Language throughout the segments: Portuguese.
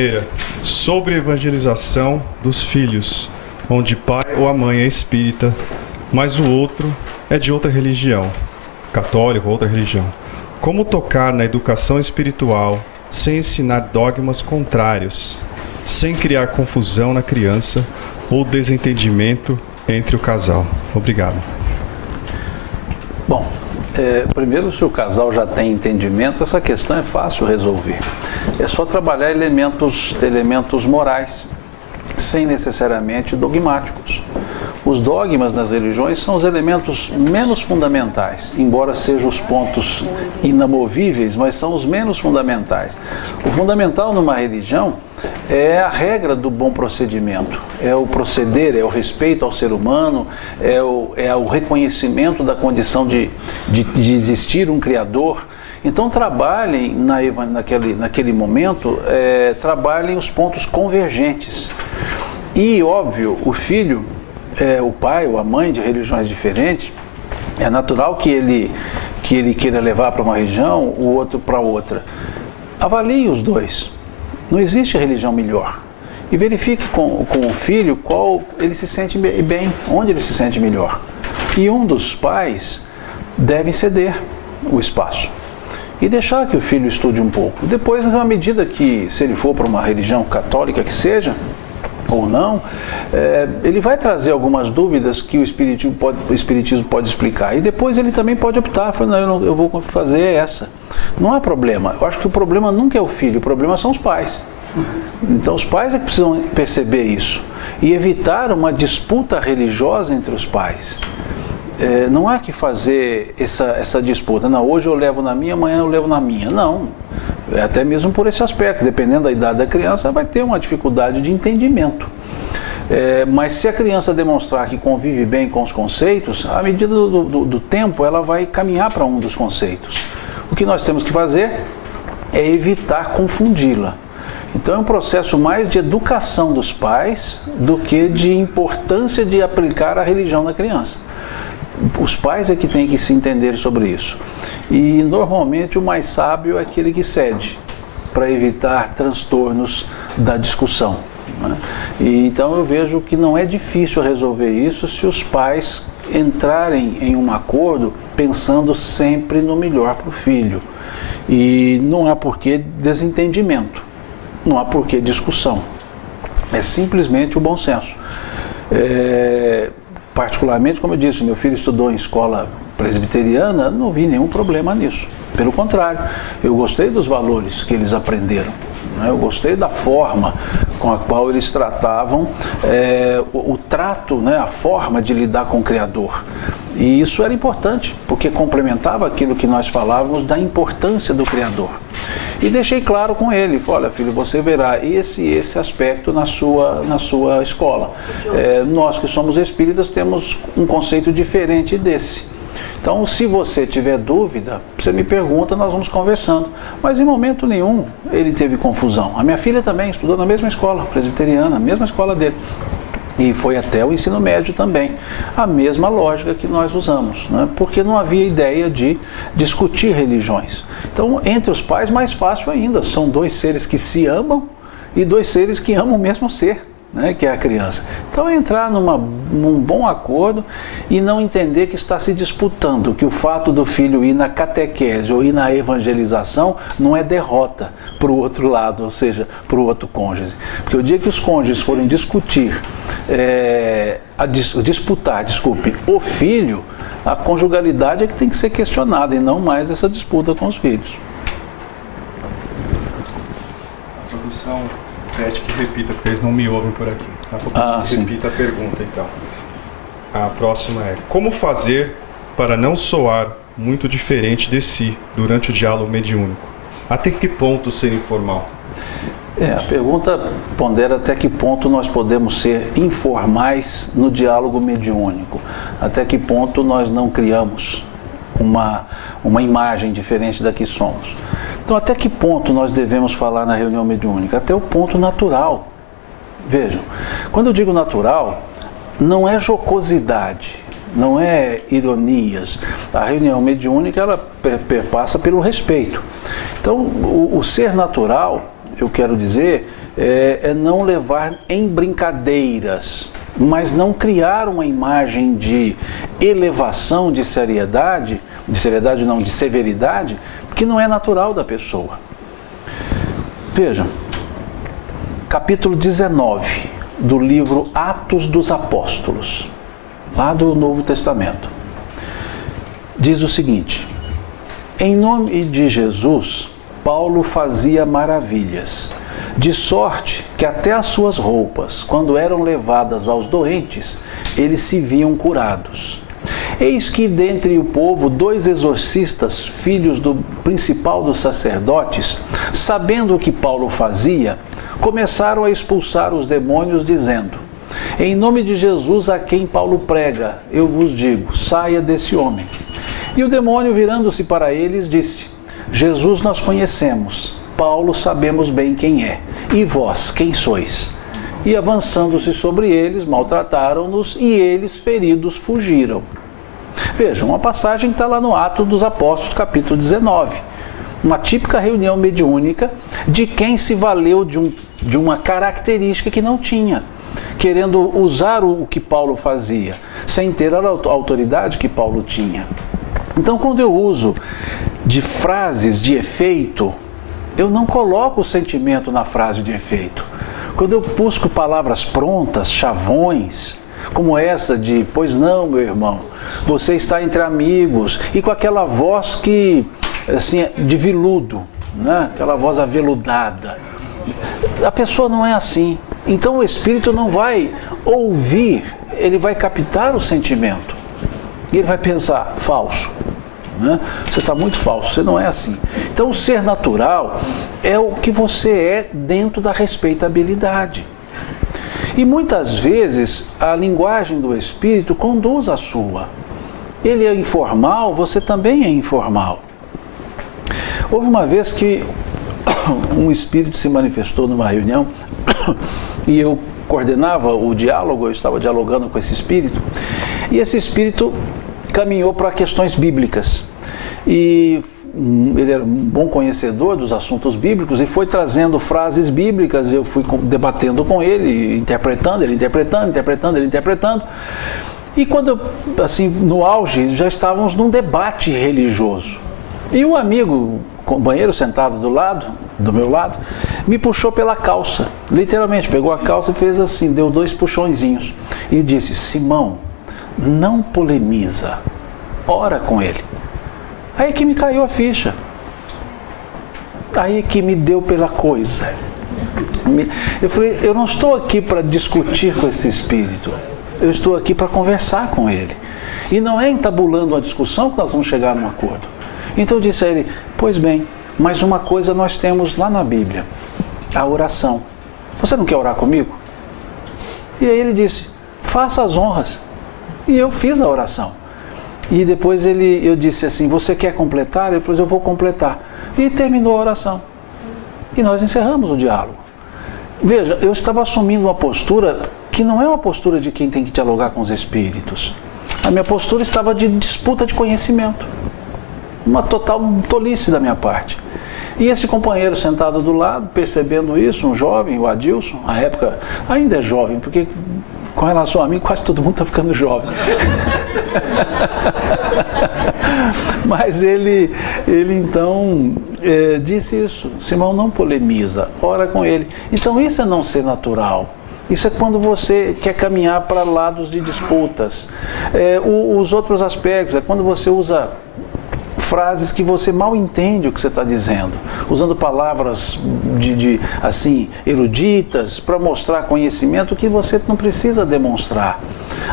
primeira, sobre evangelização dos filhos, onde pai ou a mãe é espírita, mas o outro é de outra religião, católico ou outra religião. Como tocar na educação espiritual sem ensinar dogmas contrários, sem criar confusão na criança ou desentendimento entre o casal? Obrigado. Bom, primeiro, se o casal já tem entendimento, essa questão é fácil resolver. É só trabalhar elementos morais, sem necessariamente dogmáticos. Os dogmas das religiões são os elementos menos fundamentais, embora sejam os pontos inamovíveis, mas são os menos fundamentais. O fundamental numa religião é a regra do bom procedimento, é o proceder, é o respeito ao ser humano, é o reconhecimento da condição de existir um Criador. Então trabalhem naquele momento, trabalhem os pontos convergentes. E, óbvio, o filho, o pai ou a mãe de religiões diferentes, é natural que ele queira levar para uma religião, o outro para outra. Avalie os dois. Não existe religião melhor. E verifique com o filho qual ele se sente bem, onde ele se sente melhor. E um dos pais deve ceder o espaço e deixar que o filho estude um pouco. Depois, à medida que, se ele for para uma religião católica que seja, ou não, ele vai trazer algumas dúvidas que o Espiritismo pode explicar. E depois ele também pode optar, falando, eu vou fazer essa. Não há problema. Eu acho que o problema nunca é o filho, o problema são os pais. Então os pais é que precisam perceber isso e evitar uma disputa religiosa entre os pais. Não há que fazer essa disputa. Não, hoje eu levo na minha, amanhã eu levo na minha. Não. Até mesmo por esse aspecto, dependendo da idade da criança, vai ter uma dificuldade de entendimento. Mas se a criança demonstrar que convive bem com os conceitos, à medida do tempo, ela vai caminhar para um dos conceitos. O que nós temos que fazer é evitar confundi-la. Então é um processo mais de educação dos pais do que de importância de aplicar a religião na criança. Os pais é que têm que se entender sobre isso. E normalmente o mais sábio é aquele que cede, para evitar transtornos da discussão, né? E então eu vejo que não é difícil resolver isso se os pais entrarem em um acordo pensando sempre no melhor para o filho. E não há porquê desentendimento, não há porquê discussão. É simplesmente o bom senso. Particularmente, como eu disse, meu filho estudou em escola presbiteriana, não vi nenhum problema nisso. Pelo contrário, eu gostei dos valores que eles aprenderam, né? Eu gostei da forma com a qual eles tratavam o trato, né? A forma de lidar com o Criador. E isso era importante, porque complementava aquilo que nós falávamos da importância do Criador. E deixei claro com ele, olha filho, você verá esse aspecto na sua escola. Nós que somos espíritas temos um conceito diferente desse. Então, se você tiver dúvida, você me pergunta, nós vamos conversando. Mas em momento nenhum ele teve confusão. A minha filha também estudou na mesma escola presbiteriana, a mesma escola dele. E foi até o ensino médio também. A mesma lógica que nós usamos, né? Porque não havia ideia de discutir religiões. Então, entre os pais, mais fácil ainda. São dois seres que se amam e dois seres que amam o mesmo ser, né, que é a criança. Então entrar num bom acordo e não entender que está se disputando, que o fato do filho ir na catequese ou ir na evangelização não é derrota para o outro lado, ou seja, para o outro cônjuge. Porque o dia que os cônjuges forem disputar o filho, a conjugalidade é que tem que ser questionada e não mais essa disputa com os filhos. A produção pede que repita, porque eles não me ouvem por aqui. Repita a pergunta, então. A próxima é: como fazer para não soar muito diferente de si durante o diálogo mediúnico? Até que ponto ser informal? A pergunta pondera até que ponto nós podemos ser informais no diálogo mediúnico. Até que ponto nós não criamos uma imagem diferente da que somos. Então, até que ponto nós devemos falar na reunião mediúnica? Até o ponto natural. Vejam, quando eu digo natural, não é jocosidade, não é ironias. A reunião mediúnica, ela perpassa pelo respeito. Então, o ser natural, eu quero dizer, é não levar em brincadeiras, mas não criar uma imagem de elevação, de severidade, que não é natural da pessoa. Vejam, capítulo 19 do livro Atos dos Apóstolos, lá do Novo Testamento, diz o seguinte: em nome de Jesus, Paulo fazia maravilhas, de sorte que até as suas roupas, quando eram levadas aos doentes, eles se viam curados. Eis que dentre o povo 2 exorcistas, filhos do principal dos sacerdotes, sabendo o que Paulo fazia, começaram a expulsar os demônios, dizendo: em nome de Jesus a quem Paulo prega, eu vos digo, saia desse homem. E o demônio, virando-se para eles, disse: Jesus nós conhecemos, Paulo sabemos bem quem é, e vós quem sois? E avançando-se sobre eles, maltrataram-nos, e eles, feridos, fugiram. Vejam, uma passagem que está lá no Atos dos Apóstolos, capítulo 19. Uma típica reunião mediúnica de quem se valeu de uma característica que não tinha, querendo usar o que Paulo fazia, sem ter a autoridade que Paulo tinha. Então, quando eu uso de frases de efeito, eu não coloco o sentimento na frase de efeito. Quando eu busco palavras prontas, chavões, como essa de, pois não, meu irmão, você está entre amigos, e com aquela voz que, assim, de veludo, né? Aquela voz aveludada. A pessoa não é assim. Então o espírito não vai ouvir, ele vai captar o sentimento. E ele vai pensar, falso. Né? Você está muito falso, você não é assim. Então o ser natural é o que você é dentro da respeitabilidade. E muitas vezes a linguagem do espírito conduz a sua. Ele é informal, você também é informal. Houve uma vez que um espírito se manifestou numa reunião e eu coordenava o diálogo, eu estava dialogando com esse espírito, e esse espírito caminhou para questões bíblicas. E ele era um bom conhecedor dos assuntos bíblicos e foi trazendo frases bíblicas, eu fui debatendo com ele, interpretando. E quando, assim, no auge, já estávamos num debate religioso. E um amigo, companheiro sentado do meu lado, me puxou pela calça, literalmente, pegou a calça e fez assim, deu 2 puxõezinhos e disse: Simão, não polemiza, ora com ele. Aí que me caiu a ficha, aí que me deu pela coisa. Eu falei, eu não estou aqui para discutir com esse espírito, eu estou aqui para conversar com ele. E não é entabulando uma discussão que nós vamos chegar num acordo. Então eu disse a ele, pois bem, mas uma coisa nós temos lá na Bíblia, a oração. Você não quer orar comigo? E aí ele disse, faça as honras. E eu fiz a oração. E depois eu disse assim, você quer completar? Ele falou, eu vou completar. E terminou a oração. E nós encerramos o diálogo. Veja, eu estava assumindo uma postura que não é uma postura de quem tem que dialogar com os espíritos. A minha postura estava de disputa de conhecimento. Uma total tolice da minha parte. E esse companheiro sentado do lado, percebendo isso, um jovem, o Adilson, à época ainda é jovem, porque com relação a mim quase todo mundo está ficando jovem. Mas ele então disse isso, Simão, não polemiza, ora com ele. Então isso é não ser natural. Isso é quando você quer caminhar para lados de disputas. Os outros aspectos é quando você usa frases que você mal entende o que você está dizendo, usando palavras assim, eruditas para mostrar conhecimento que você não precisa demonstrar.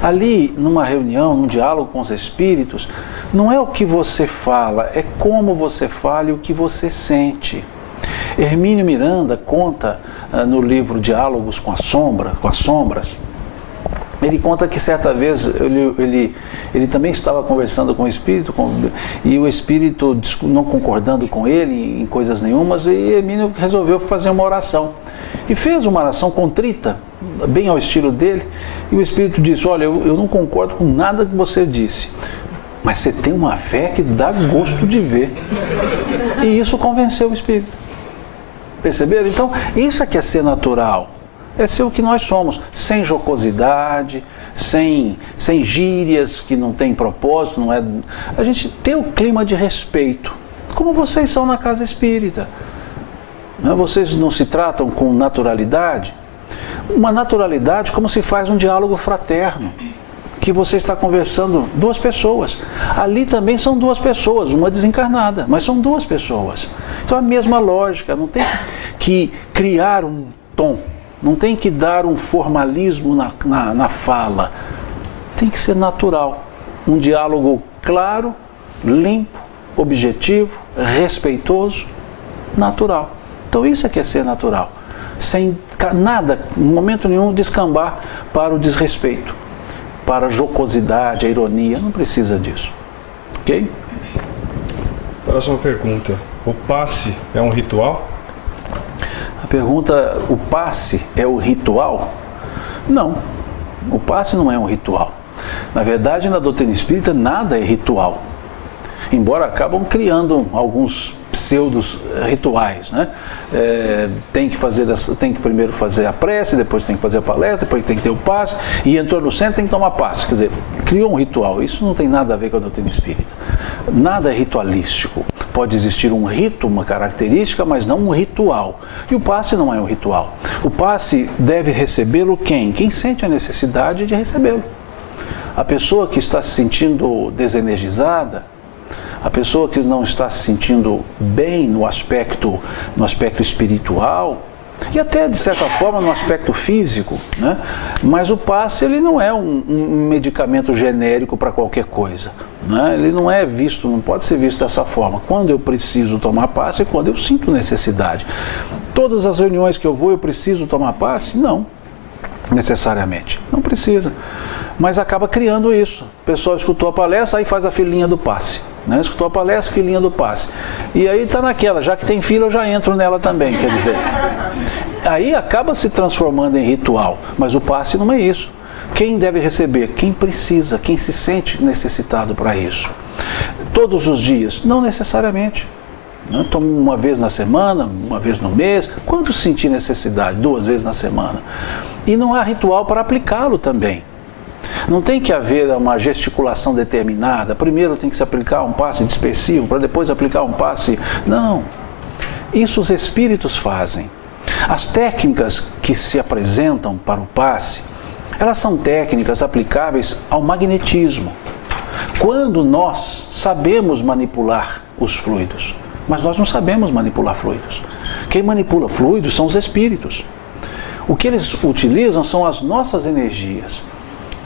Ali, numa reunião, num diálogo com os espíritos, não é o que você fala, é como você fala e o que você sente. Hermínio Miranda conta no livro Diálogos com as Sombras, ele conta que certa vez ele também estava conversando com o espírito e o espírito não concordando com ele em coisas nenhumas, e Hermínio resolveu fazer uma oração. E fez uma oração contrita, bem ao estilo dele, e o espírito disse, olha, eu não concordo com nada que você disse, mas você tem uma fé que dá gosto de ver. E isso convenceu o espírito. Perceberam? Então, isso é que é ser natural. É ser o que nós somos, sem jocosidade, sem gírias que não tem propósito, não é... A gente tem o clima de respeito, como vocês são na casa espírita. Vocês não se tratam com naturalidade? Uma naturalidade como se faz um diálogo fraterno, que você está conversando duas pessoas. Ali também são duas pessoas, uma desencarnada, mas são duas pessoas. Então a mesma lógica, não tem que criar um tom, não tem que dar um formalismo na fala. Tem que ser natural. Um diálogo claro, limpo, objetivo, respeitoso, natural. Então isso é que é ser natural. Sem nada, em momento nenhum, descambar para o desrespeito, para a jocosidade, a ironia. Não precisa disso. Ok? Próxima pergunta. O passe é um ritual? A pergunta, o passe é o ritual? Não, o passe não é um ritual. Na verdade, na doutrina espírita, nada é ritual. Embora acabam criando alguns pseudos rituais, né? Tem que primeiro fazer a prece, depois tem que fazer a palestra, depois tem que ter o passe, e entrou no centro tem que tomar passe. Quer dizer, criou um ritual. Isso não tem nada a ver com a doutrina espírita. Nada é ritualístico. Pode existir um rito, uma característica, mas não um ritual. E o passe não é um ritual. O passe deve recebê-lo quem? Quem sente a necessidade de recebê-lo. A pessoa que está se sentindo desenergizada, a pessoa que não está se sentindo bem no aspecto espiritual e até, de certa forma, no aspecto físico, né? Mas o passe ele não é um medicamento genérico para qualquer coisa, né? Ele não é visto, não pode ser visto dessa forma. Quando eu preciso tomar passe é quando eu sinto necessidade. Todas as reuniões que eu vou, eu preciso tomar passe? Não, necessariamente, não precisa. Mas acaba criando isso. O pessoal escutou a palestra, aí faz a filinha do passe. Né? Escutou a palestra, filinha do passe. E aí está naquela, já que tem fila, eu já entro nela também, quer dizer. Aí acaba se transformando em ritual. Mas o passe não é isso. Quem deve receber? Quem precisa, quem se sente necessitado para isso. Todos os dias? Não necessariamente. Não, tome uma vez na semana, uma vez no mês, quando sentir necessidade, 2 vezes na semana. E não há ritual para aplicá-lo também. Não tem que haver uma gesticulação determinada. Primeiro tem que se aplicar um passe dispersivo, para depois aplicar um passe... Não. Isso os espíritos fazem. As técnicas que se apresentam para o passe, elas são técnicas aplicáveis ao magnetismo. Quando nós sabemos manipular os fluidos, mas nós não sabemos manipular fluidos. Quem manipula fluidos são os espíritos. O que eles utilizam são as nossas energias.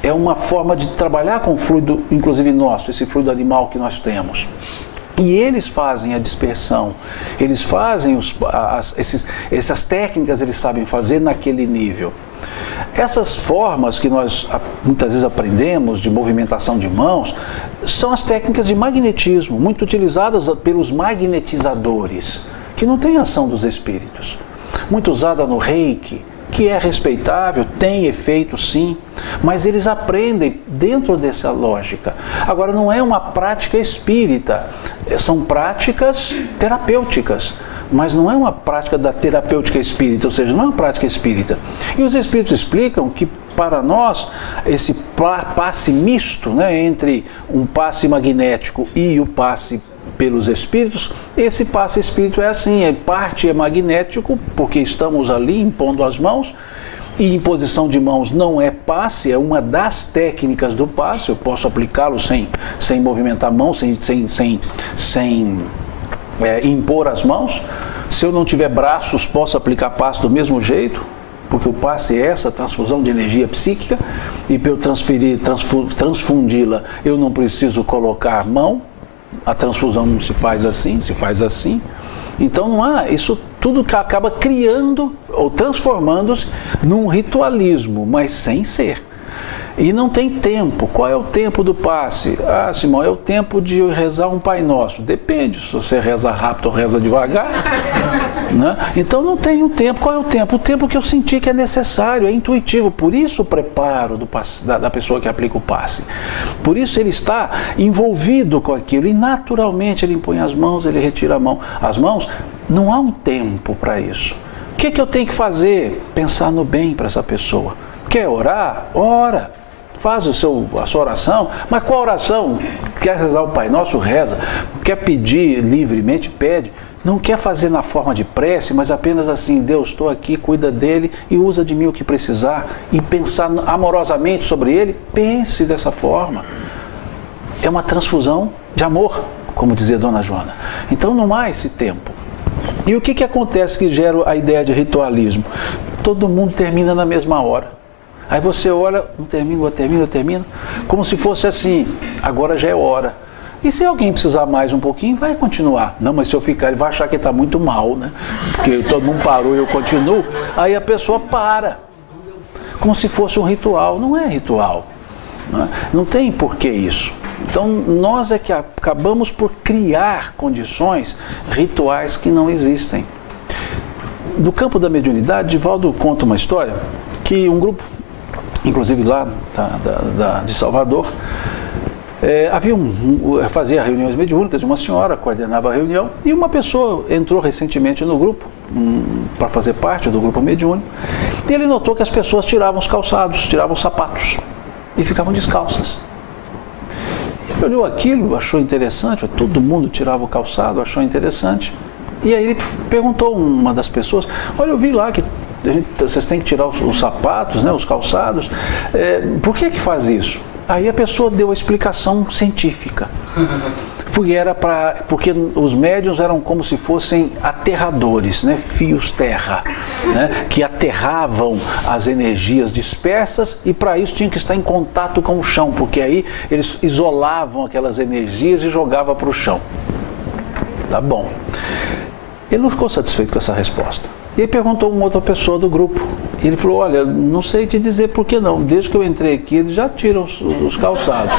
É uma forma de trabalhar com o fluido, inclusive nosso, esse fluido animal que nós temos. E eles fazem a dispersão, eles fazem essas técnicas, eles sabem fazer naquele nível. Essas formas que nós muitas vezes aprendemos de movimentação de mãos, são as técnicas de magnetismo, muito utilizadas pelos magnetizadores, que não tem ação dos espíritos. Muito usada no Reiki, que é respeitável, tem efeito sim, mas eles aprendem dentro dessa lógica. Agora, não é uma prática espírita, são práticas terapêuticas, mas não é uma prática da terapêutica espírita, ou seja, não é uma prática espírita. E os espíritos explicam que para nós, esse passe misto, né, entre um passe magnético e o passe pelos espíritos, esse passe espírito é assim, parte é magnético, porque estamos ali impondo as mãos, e imposição de mãos não é passe, é uma das técnicas do passe, eu posso aplicá-lo sem movimentar a mão, sem impor as mãos. Se eu não tiver braços, posso aplicar passe do mesmo jeito, porque o passe é essa transfusão de energia psíquica, e para eu transfundi-la, eu não preciso colocar a mão. A transfusão não se faz assim, se faz assim. Então não há, isso tudo que acaba criando ou transformando-se num ritualismo, mas sem ser. E não tem tempo. Qual é o tempo do passe? Ah, Simão, é o tempo de rezar um Pai Nosso. Depende, se você reza rápido ou reza devagar. Né? Então não tem o tempo. Qual é o tempo? O tempo que eu senti que é necessário, é intuitivo. Por isso o preparo da pessoa que aplica o passe. Por isso ele está envolvido com aquilo e naturalmente ele impõe as mãos, ele retira a mão. As mãos Não há um tempo para isso. O que é que eu tenho que fazer? Pensar no bem para essa pessoa. Quer orar? Ora. Faz a sua oração. Mas qual oração? Quer rezar o Pai Nosso? Reza. Quer pedir livremente? Pede. Não quer fazer na forma de prece, mas apenas assim: Deus, estou aqui, cuida dele e usa de mim o que precisar. E pensar amorosamente sobre ele, pense dessa forma. É uma transfusão de amor, como dizia Dona Joana. Então não há esse tempo. E o que acontece que gera a ideia de ritualismo? Todo mundo termina na mesma hora. Aí você olha, não termina, como se fosse assim: agora já é hora. E se alguém precisar mais um pouquinho, vai continuar. Não, mas se eu ficar, ele vai achar que está muito mal, né? Porque todo mundo parou e eu continuo. Aí a pessoa para. Como se fosse um ritual. Não é ritual. Não tem porquê isso. Então nós é que acabamos por criar condições rituais que não existem. No campo da mediunidade, Divaldo conta uma história que um grupo, inclusive lá de Salvador, fazia reuniões mediúnicas, uma senhora coordenava a reunião e uma pessoa entrou recentemente no grupo para fazer parte do grupo mediúnico, e ele notou que as pessoas tiravam os calçados, tiravam os sapatos e ficavam descalças. Ele olhou aquilo, achou interessante, todo mundo tirava o calçado, achou interessante, e aí ele perguntou a uma das pessoas: olha, eu vi lá que vocês têm que tirar os sapatos, né, os calçados, por que faz isso? Aí a pessoa deu a explicação científica. Porque os médiuns eram como se fossem aterradores, né? Fios terra, né? Que aterravam as energias dispersas, e para isso tinham que estar em contato com o chão, porque aí eles isolavam aquelas energias e jogavam para o chão. Tá bom. Ele não ficou satisfeito com essa resposta. E aí perguntou uma outra pessoa do grupo. E ele falou: olha, não sei te dizer por que não. Desde que eu entrei aqui, eles já tiram os calçados.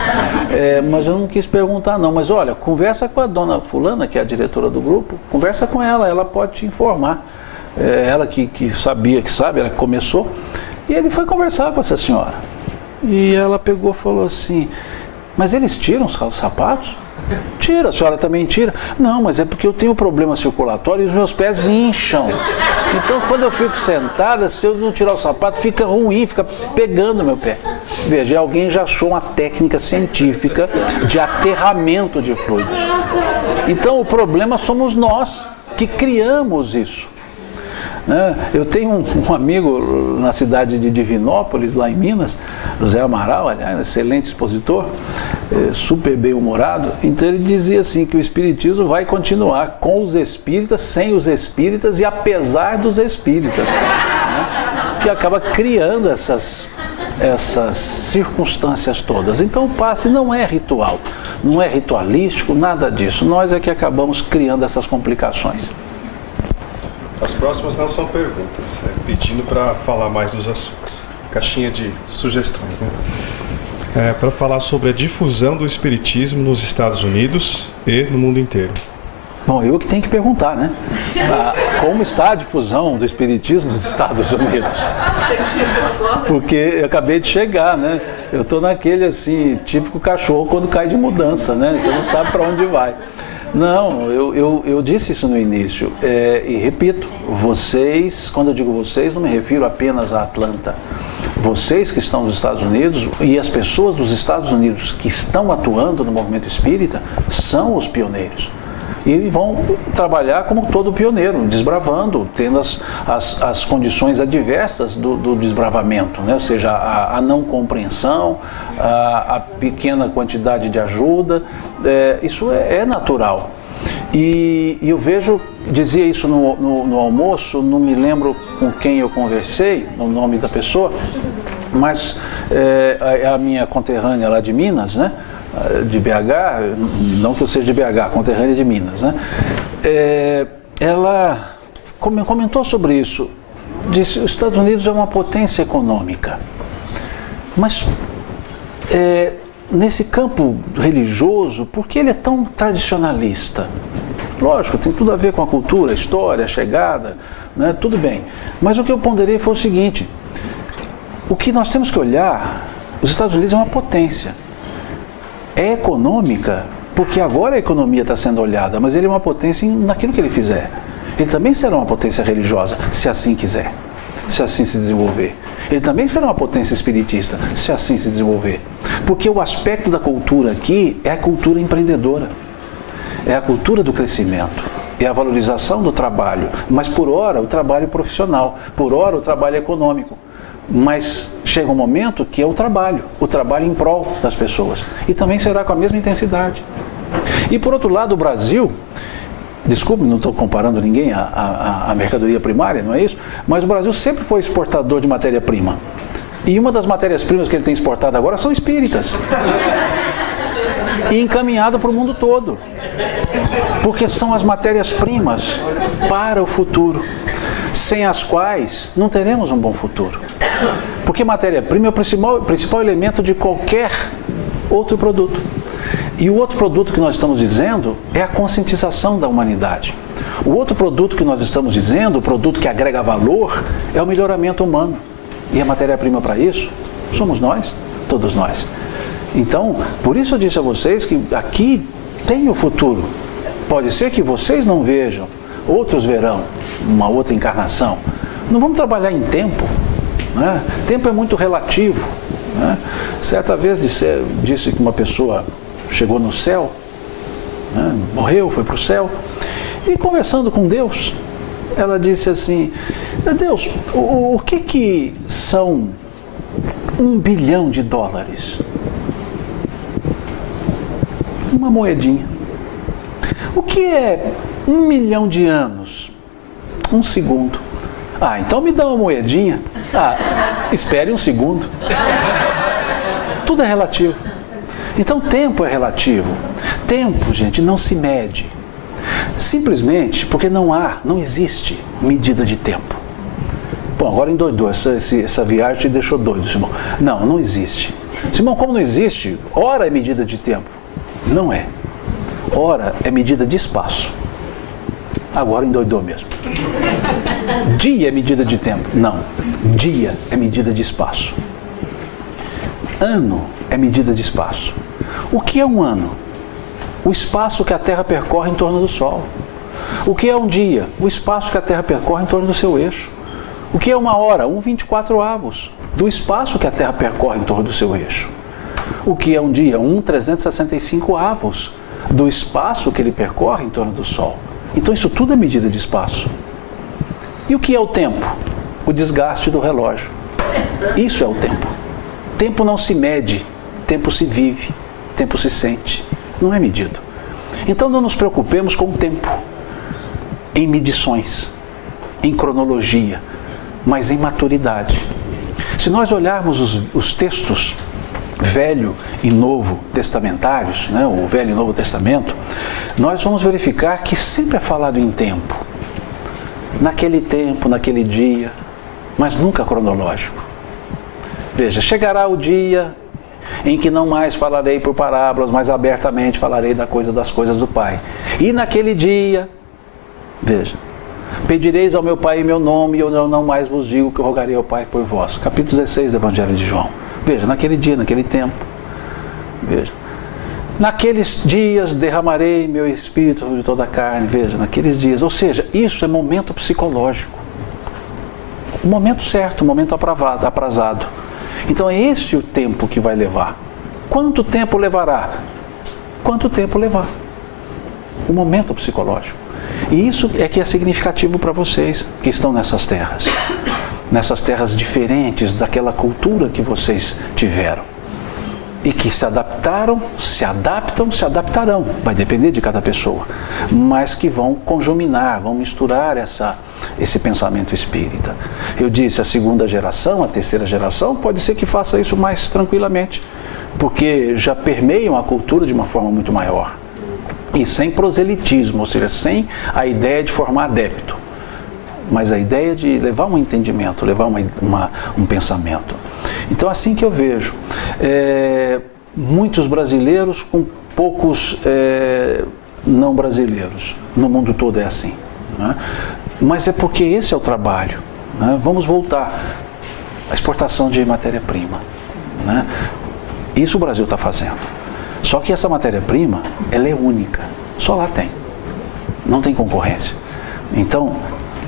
Mas eu não quis perguntar não. Mas olha, conversa com a dona fulana, que é a diretora do grupo. Conversa com ela pode te informar. Ela que sabe, ela que começou. E ele foi conversar com essa senhora. E ela pegou e falou assim: mas eles tiram os sapatos? Tira, a senhora também tira. Não, mas é porque eu tenho problema circulatório e os meus pés incham. Então quando eu fico sentada, se eu não tirar o sapato, fica ruim, fica pegando meu pé. Veja, alguém já achou uma técnica científica de aterramento de fluidos. Então o problema somos nós que criamos isso. Eu tenho um amigo na cidade de Divinópolis, lá em Minas, José Amaral, aliás, excelente expositor, super bem-humorado. Então ele dizia assim, que o espiritismo vai continuar com os espíritas, sem os espíritas e apesar dos espíritas, né? Que acaba criando essas circunstâncias todas. Então o passe não é ritual, não é ritualístico, nada disso. Nós é que acabamos criando essas complicações. As próximas não são perguntas, pedindo para falar mais dos assuntos. Caixinha de sugestões, né? Para falar sobre a difusão do espiritismo nos Estados Unidos e no mundo inteiro. Bom, eu que tenho que perguntar, né? Como está a difusão do espiritismo nos Estados Unidos? Porque eu acabei de chegar, né? Eu estou naquele, assim, típico cachorro quando cai de mudança, né? Você não sabe para onde vai. Não, eu disse isso no início, e repito, vocês, quando eu digo vocês, não me refiro apenas a Atlanta. Vocês que estão nos Estados Unidos e as pessoas dos Estados Unidos que estão atuando no movimento espírita são os pioneiros. E vão trabalhar como todo pioneiro, desbravando, tendo as condições adversas do desbravamento, né? Ou seja, a não compreensão, a pequena quantidade de ajuda, isso é natural. E eu vejo, dizia isso no almoço, não me lembro com quem eu conversei, o nome da pessoa, mas é a minha conterrânea lá de Minas, né? De BH, não que eu seja de BH, conterrânea de Minas, né? Ela comentou sobre isso, disse: os Estados Unidos é uma potência econômica, mas nesse campo religioso, por que ele é tão tradicionalista? Lógico, tem tudo a ver com a cultura, a história, a chegada, né? Tudo bem, mas o que eu ponderei foi o seguinte: o que nós temos que olhar, os Estados Unidos é uma potência. É econômica, porque agora a economia está sendo olhada, mas ele é uma potência naquilo que ele fizer. Ele também será uma potência religiosa, se assim quiser, se assim se desenvolver. Ele também será uma potência espiritista, se assim se desenvolver. Porque o aspecto da cultura aqui é a cultura empreendedora, é a cultura do crescimento, é a valorização do trabalho, mas por hora o trabalho profissional, por hora o trabalho econômico. Mas chega um momento que é o trabalho em prol das pessoas. E também será com a mesma intensidade. E por outro lado, o Brasil, desculpe, não estou comparando ninguém à mercadoria primária, não é isso? Mas o Brasil sempre foi exportador de matéria-prima. E uma das matérias-primas que ele tem exportado agora são espíritas. E encaminhado para o mundo todo. Porque são as matérias-primas para o futuro, sem as quais não teremos um bom futuro. Porque matéria-prima é o principal elemento de qualquer outro produto. E o outro produto que nós estamos dizendo é a conscientização da humanidade. O outro produto que nós estamos dizendo, o produto que agrega valor, é o melhoramento humano. E a matéria-prima para isso somos nós, todos nós. Então, por isso eu disse a vocês que aqui tem o futuro. Pode ser que vocês não vejam, outros verão uma outra encarnação. Não vamos trabalhar em tempo, né? Tempo é muito relativo, né? Certa vez disse que uma pessoa chegou no céu, né? Morreu, foi para o céu, e conversando com Deus, ela disse assim: Deus, o que são $1 bilhão? Uma moedinha. O que é 1 milhão de anos? 1 segundo. Ah, então me dá uma moedinha. Ah, espere 1 segundo. Tudo é relativo. Então tempo é relativo. Tempo, gente, não se mede. Simplesmente porque não existe medida de tempo. Bom, agora endoidou. Essa viagem te deixou doido, Simão. Não existe. Simão, como não existe? Hora é medida de tempo. Não é. Hora é medida de espaço. Agora endoidou mesmo. Dia é medida de tempo. Não. Dia é medida de espaço. Ano é medida de espaço. O que é um ano? O espaço que a Terra percorre em torno do Sol. O que é um dia? O espaço que a Terra percorre em torno do seu eixo. O que é uma hora? 1/24 do espaço que a Terra percorre em torno do seu eixo. O que é um dia? 1/365 do espaço que ele percorre em torno do Sol. Então isso tudo é medida de espaço. E o que é o tempo? O desgaste do relógio. Isso é o tempo. Tempo não se mede, tempo se vive, tempo se sente. Não é medido. Então não nos preocupemos com o tempo, em medições, em cronologia, mas em maturidade. Se nós olharmos os textos Velho e Novo Testamentários, né, o Velho e Novo Testamento, nós vamos verificar que sempre é falado em tempo. Naquele tempo, naquele dia, mas nunca cronológico. Veja, chegará o dia em que não mais falarei por parábolas, mas abertamente falarei das coisas do Pai. E naquele dia, veja, pedireis ao meu Pai em meu nome, e eu não mais vos digo que eu rogarei ao Pai por vós. Capítulo 16 do Evangelho de João. Veja, naquele dia, naquele tempo. Veja. Naqueles dias derramarei meu espírito sobre toda a carne. Veja, naqueles dias. Ou seja, isso é momento psicológico. O momento certo, o momento aprazado. Então é esse o tempo que vai levar. Quanto tempo levará? Quanto tempo levar? O momento psicológico. E isso é que é significativo para vocês que estão nessas terras. Nessas terras diferentes daquela cultura que vocês tiveram. E que se adaptaram, se adaptarão. Vai depender de cada pessoa. Mas que vão conjuminar, vão misturar esse pensamento espírita. Eu disse, a segunda geração, a terceira geração, pode ser que faça isso mais tranquilamente. Porque já permeiam a cultura de uma forma muito maior. E sem proselitismo, ou seja, sem a ideia de formar adepto. Mas a ideia de levar um entendimento, levar um pensamento. Então, assim que eu vejo, muitos brasileiros com poucos não brasileiros. No mundo todo é assim. Né? Mas é porque esse é o trabalho. Né? Vamos voltar à exportação de matéria-prima. Né? Isso o Brasil está fazendo. Só que essa matéria-prima, ela é única. Só lá tem. Não tem concorrência. Então,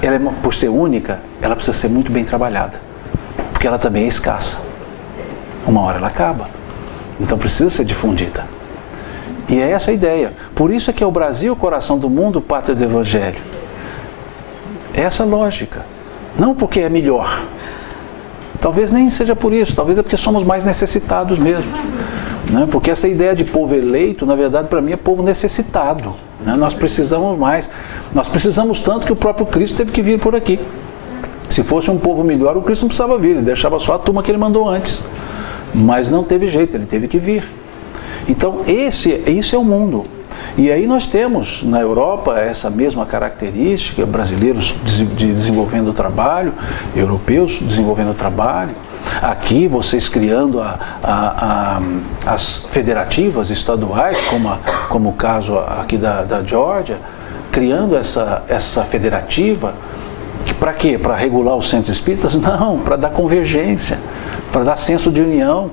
ela, por ser única, ela precisa ser muito bem trabalhada, porque ela também é escassa. Uma hora ela acaba. Então precisa ser difundida. E é essa a ideia. Por isso é que é o Brasil, o coração do mundo, pátria do Evangelho. É essa a lógica. Não porque é melhor. Talvez nem seja por isso. Talvez é porque somos mais necessitados mesmo. Né? Porque essa ideia de povo eleito, na verdade, para mim é povo necessitado. Né? Nós precisamos mais. Nós precisamos tanto que o próprio Cristo teve que vir por aqui. Se fosse um povo melhor, o Cristo não precisava vir. Ele deixava só a turma que ele mandou antes. Mas não teve jeito, ele teve que vir. Então, isso é o mundo. E aí nós temos na Europa essa mesma característica, brasileiros desenvolvendo o trabalho, europeus desenvolvendo o trabalho. Aqui vocês criando as federativas estaduais, como o caso aqui da Geórgia, criando essa federativa. Para quê? Para regular os centros espíritas? Não, para dar convergência, para dar senso de união.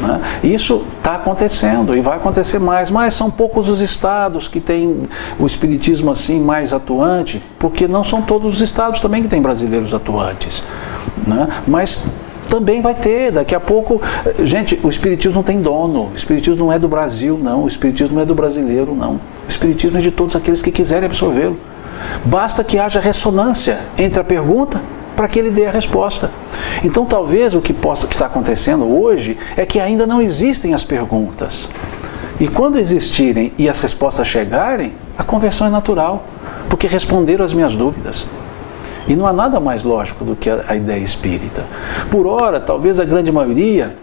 Né? Isso está acontecendo e vai acontecer mais, mas são poucos os estados que têm o espiritismo assim mais atuante, porque não são todos os estados também que têm brasileiros atuantes. Né? Mas também vai ter, daqui a pouco... Gente, o espiritismo não tem dono, o espiritismo não é do Brasil, não, o espiritismo não é do brasileiro, não. O espiritismo é de todos aqueles que quiserem absorvê-lo. Basta que haja ressonância entre a pergunta para que ele dê a resposta. Então talvez o que está acontecendo hoje é que ainda não existem as perguntas. E quando existirem e as respostas chegarem, a conversão é natural, porque responderam as minhas dúvidas. E não há nada mais lógico do que a ideia espírita. Por ora, talvez a grande maioria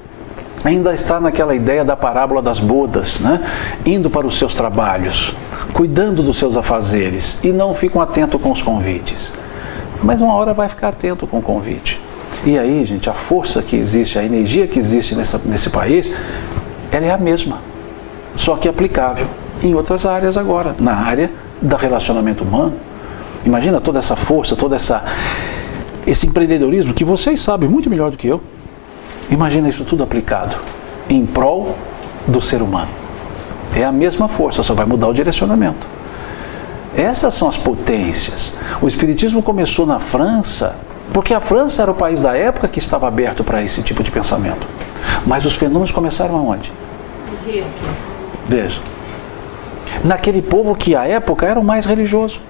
ainda está naquela ideia da parábola das bodas, né? Indo para os seus trabalhos, cuidando dos seus afazeres e não ficam atentos com os convites. Mas uma hora vai ficar atento com o convite. E aí, gente, a força que existe, a energia que existe nesse país, ela é a mesma, só que aplicável em outras áreas agora, na área do relacionamento humano. Imagina toda essa força, esse empreendedorismo que vocês sabem muito melhor do que eu. Imagina isso tudo aplicado em prol do ser humano. É a mesma força, só vai mudar o direcionamento. Essas são as potências. O espiritismo começou na França, porque a França era o país da época que estava aberto para esse tipo de pensamento. Mas os fenômenos começaram aonde? Veja. Naquele povo que à época era o mais religioso.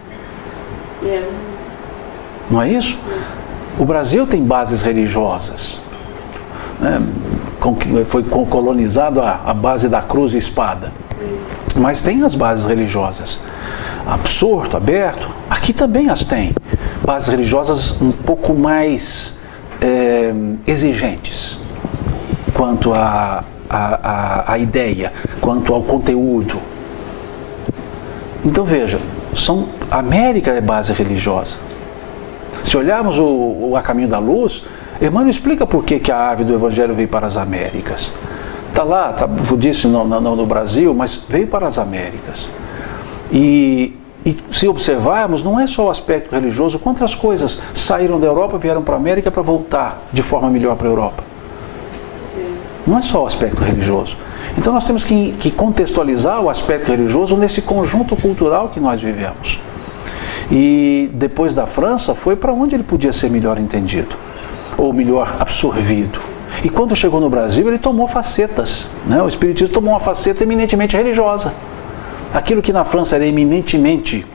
Não é isso? O Brasil tem bases religiosas. Né? Foi colonizado a base da cruz e espada. Mas tem as bases religiosas. Absorto, aberto, aqui também as tem. Bases religiosas um pouco mais exigentes quanto à ideia, quanto ao conteúdo. Então veja, a América é base religiosa. Se olharmos A Caminho da Luz, Emmanuel explica por que a ave do Evangelho veio para as Américas. Está lá, disse no Brasil, mas veio para as Américas. E se observarmos, não é só o aspecto religioso, quantas coisas saíram da Europa, vieram para a América para voltar de forma melhor para a Europa. Não é só o aspecto religioso. Então nós temos que contextualizar o aspecto religioso nesse conjunto cultural que nós vivemos. E depois da França, foi para onde ele podia ser melhor entendido, ou melhor absorvido. E quando chegou no Brasil, ele tomou facetas. Né? O espiritismo tomou uma faceta eminentemente religiosa. Aquilo que na França era eminentemente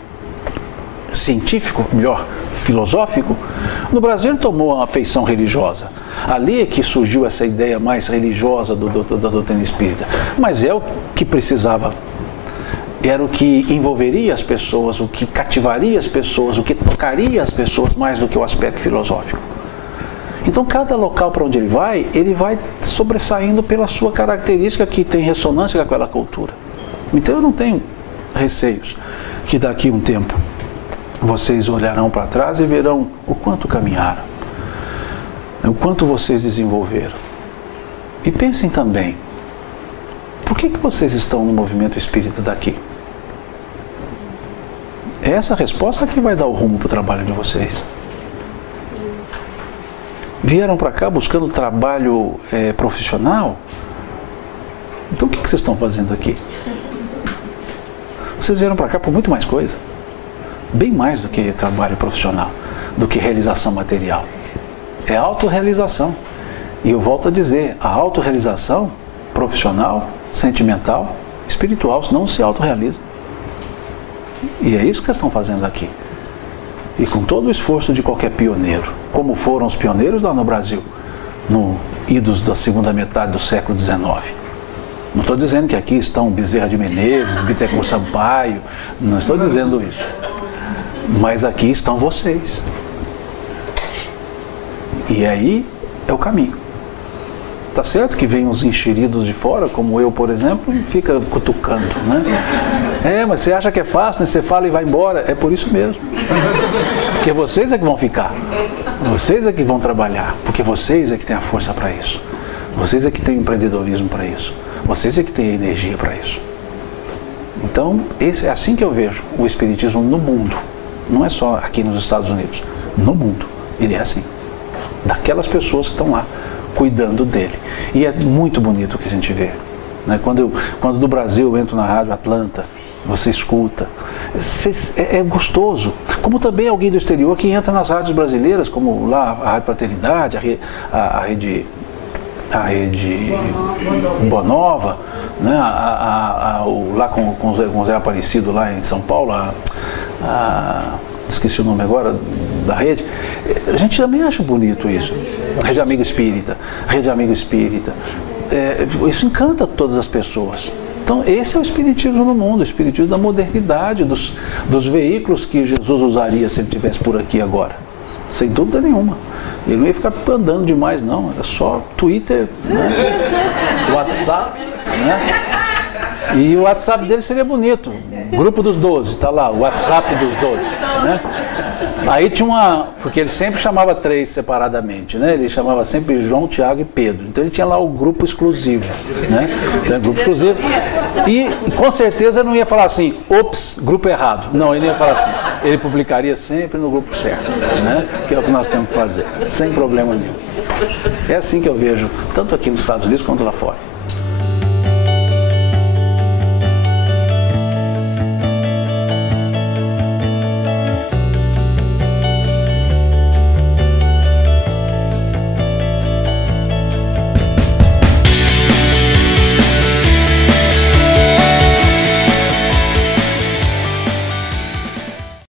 científico, melhor, filosófico, no Brasil ele tomou uma feição religiosa. Ali é que surgiu essa ideia mais religiosa da doutrina espírita. Mas é o que precisava, era o que envolveria as pessoas, o que cativaria as pessoas, o que tocaria as pessoas mais do que o aspecto filosófico. Então cada local para onde ele vai sobressaindo pela sua característica que tem ressonância com aquela cultura. Então eu não tenho receios que daqui a um tempo vocês olharão para trás e verão o quanto caminharam, o quanto vocês desenvolveram. E pensem também, por que vocês estão no movimento espírita daqui? É essa resposta que vai dar o rumo para o trabalho de vocês. Vieram para cá buscando trabalho profissional? Então o que vocês estão fazendo aqui? Vocês vieram para cá por muito mais coisa bem mais do que trabalho profissional, do que realização material. É autorrealização. E eu volto a dizer, a autorrealização profissional, sentimental, espiritual, não se autorrealiza. E é isso que vocês estão fazendo aqui. E com todo o esforço de qualquer pioneiro, como foram os pioneiros lá no Brasil, no idos da segunda metade do século XIX. Não estou dizendo que aqui estão Bezerra de Menezes, Bittencourt Sampaio, não estou dizendo isso. Mas aqui estão vocês. E aí é o caminho. Tá certo que vem uns enxeridos de fora, como eu, por exemplo, e fica cutucando, né? Mas você acha que é fácil, né? Você fala e vai embora. É por isso mesmo. Porque vocês é que vão ficar. Vocês é que vão trabalhar. Porque vocês é que têm a força para isso. Vocês é que têm o empreendedorismo para isso. Vocês é que têm a energia para isso. Então, é assim que eu vejo o espiritismo no mundo. Não é só aqui nos Estados Unidos. No mundo. Ele é assim. Daquelas pessoas que estão lá, cuidando dele. E é muito bonito o que a gente vê. Né? Quando do Brasil eu entro na Rádio Atlanta, você escuta. É gostoso. Como também alguém do exterior que entra nas rádios brasileiras, como lá a Rádio Fraternidade, a Rede Bonova, né? Lá com o Zé Aparecido, lá em São Paulo, esqueci o nome agora da rede. A gente também acha bonito isso. Rede Amigo Espírita, Rede Amigo Espírita. Isso encanta todas as pessoas. Então, esse é o espiritismo no mundo, o espiritismo da modernidade, dos veículos que Jesus usaria se ele estivesse por aqui agora. Sem dúvida nenhuma. Ele não ia ficar andando demais, não. Era só Twitter, né? WhatsApp, né? E o WhatsApp dele seria bonito. Grupo dos 12, tá lá, o WhatsApp dos 12, né? Aí tinha porque ele sempre chamava 3 separadamente, né? Ele chamava sempre João, Tiago e Pedro. Então ele tinha lá o grupo exclusivo, né? Então, grupo exclusivo. E com certeza não ia falar assim, ops, grupo errado. Não, ele não ia falar assim. Ele publicaria sempre no grupo certo, né? Que é o que nós temos que fazer, sem problema nenhum. É assim que eu vejo, tanto aqui nos Estados Unidos quanto lá fora.